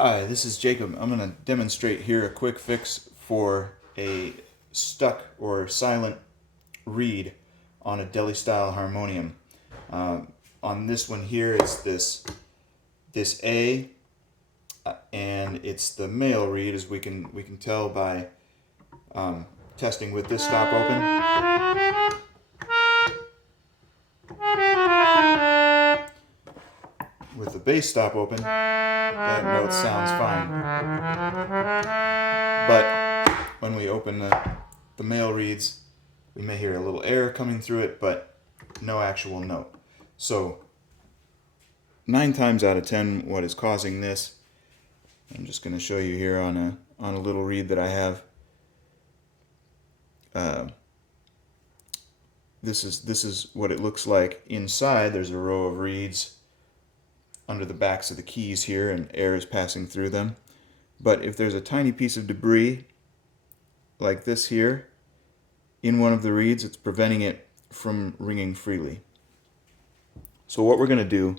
Hi, this is Jacob. I'm going to demonstrate here a quick fix for a stuck or silent reed on a deli style harmonium. On this one here, it's this A, and it's the male reed, as we can tell by testing with this stop open. With the bass stop open, that note sounds fine. But when we open the male reeds, we may hear a little air coming through it, but no actual note. So 9 times out of 10, what is causing this, I'm just going to show you here on a little reed that I have. This is what it looks like inside. There's a row of reeds under the backs of the keys here, and air is passing through them. But if there's a tiny piece of debris like this here in one of the reeds, it's preventing it from ringing freely. So what we're going to do,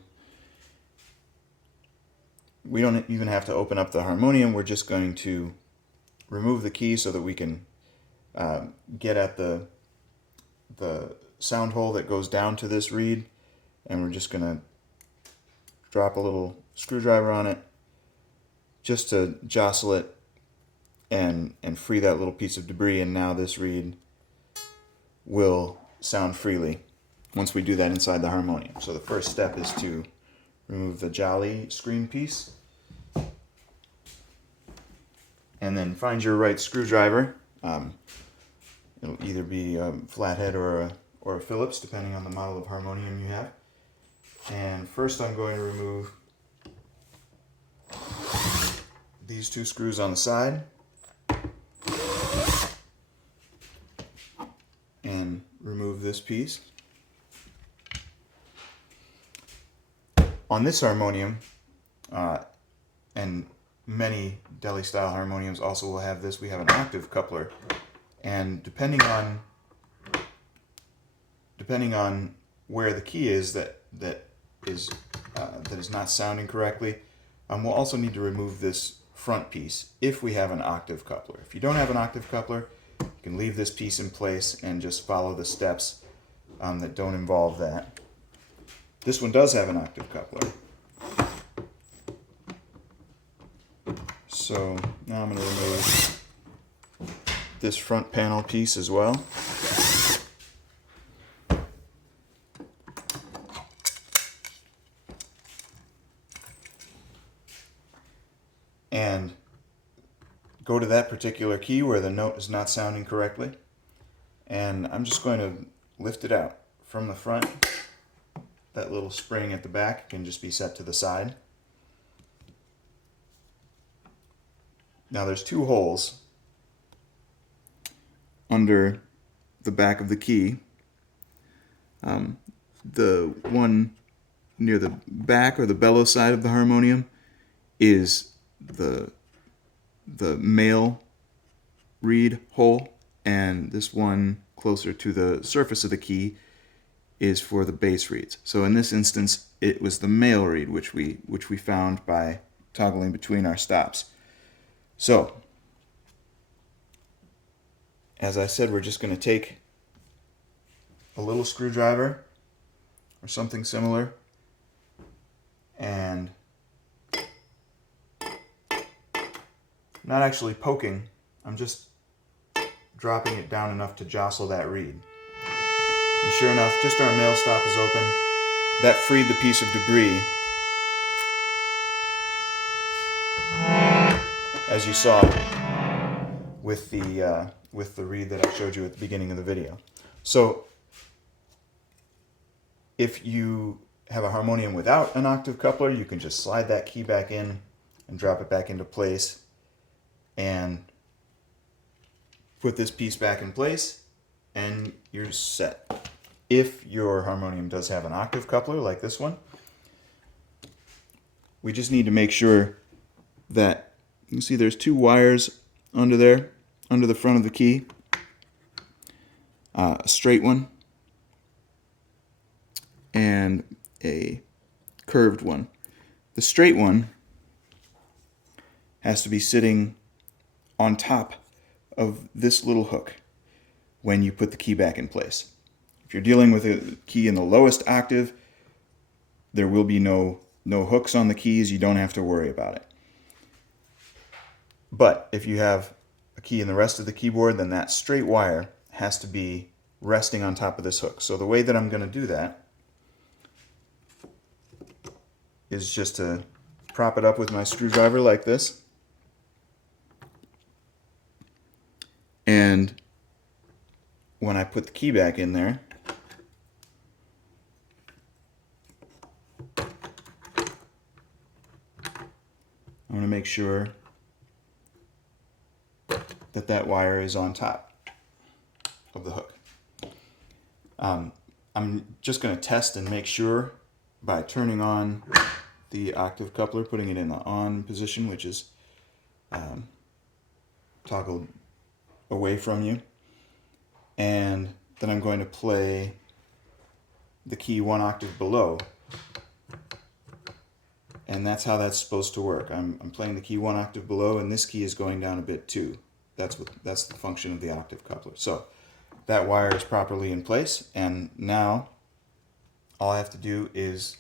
we don't even have to open up the harmonium. We're just going to remove the key so that we can get at the sound hole that goes down to this reed, and we're just going to drop a little screwdriver on it just to jostle it and free that little piece of debris, and now this reed will sound freely once we do that inside the harmonium. So the first step is to remove the jolly screen piece, and then find your right screwdriver. It'll either be a flathead or a Phillips, depending on the model of harmonium you have. And first I'm going to remove these 2 screws on the side and remove this piece. On this harmonium, and many deli style harmoniums also will have this, we have an octave coupler, and depending on where the key is that is not sounding correctly, we'll also need to remove this front piece if we have an octave coupler. If you don't have an octave coupler, you can leave this piece in place and just follow the steps that don't involve that. This one does have an octave coupler. So now I'm going to remove this front panel piece as well. And go to that particular key where the note is not sounding correctly, and I'm just going to lift it out from the front. That little spring at the back can just be set to the side. Now there's 2 holes under the back of the key. The one near the back or the bellow side of the harmonium is the male reed hole, and this one closer to the surface of the key is for the bass reeds. So in this instance, it was the male reed which we found by toggling between our stops. So as I said, we're just going to take a little screwdriver or something similar and not actually poking, I'm just dropping it down enough to jostle that reed. And sure enough, just our male stop is open. That freed the piece of debris, as you saw with the reed that I showed you at the beginning of the video. So if you have a harmonium without an octave coupler, you can just slide that key back in and drop it back into place and put this piece back in place, and you're set. If your harmonium does have an octave coupler like this one, we just need to make sure that, you can see there's 2 wires under there, under the front of the key, a straight one and a curved one. The straight one has to be sitting on top of this little hook when you put the key back in place. If you're dealing with a key in the lowest octave, there will be no hooks on the keys. You don't have to worry about it. But if you have a key in the rest of the keyboard, then that straight wire has to be resting on top of this hook. So the way that I'm going to do that is just to prop it up with my screwdriver like this. And when I put the key back in there, I want to make sure that that wire is on top of the hook. I'm just going to test and make sure by turning on the octave coupler, putting it in the on position, which is toggled away from you. And then I'm going to play the key one octave below. And that's how that's supposed to work. I'm playing the key one octave below, and this key is going down a bit too. That's the function of the octave coupler. So that wire is properly in place, and now all I have to do is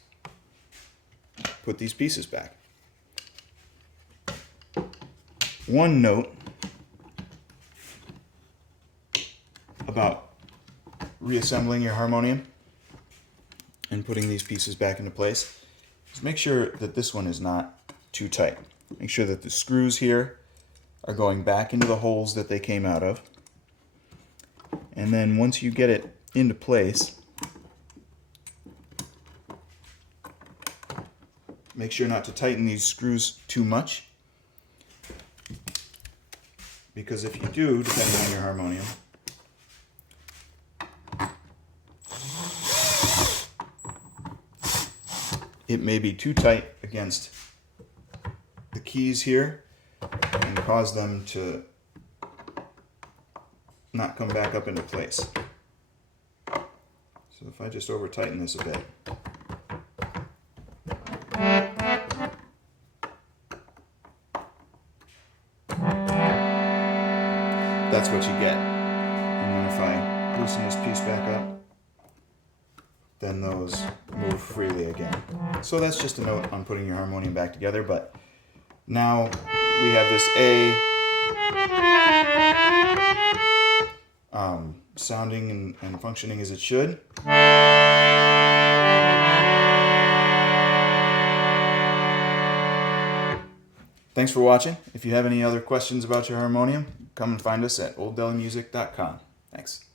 put these pieces back. One note about reassembling your harmonium and putting these pieces back into place. Just make sure that this one is not too tight. Make sure that the screws here are going back into the holes that they came out of. And then once you get it into place, make sure not to tighten these screws too much, because if you do, depending on your harmonium, it may be too tight against the keys here and cause them to not come back up into place. So if I just over tighten this a bit, that's what you get. And then if I loosen this piece back up, then those move freely again. So that's just a note on putting your harmonium back together, but now we have this A sounding and functioning as it should. Thanks for watching. If you have any other questions about your harmonium, come and find us at olddelimusic.com. Thanks.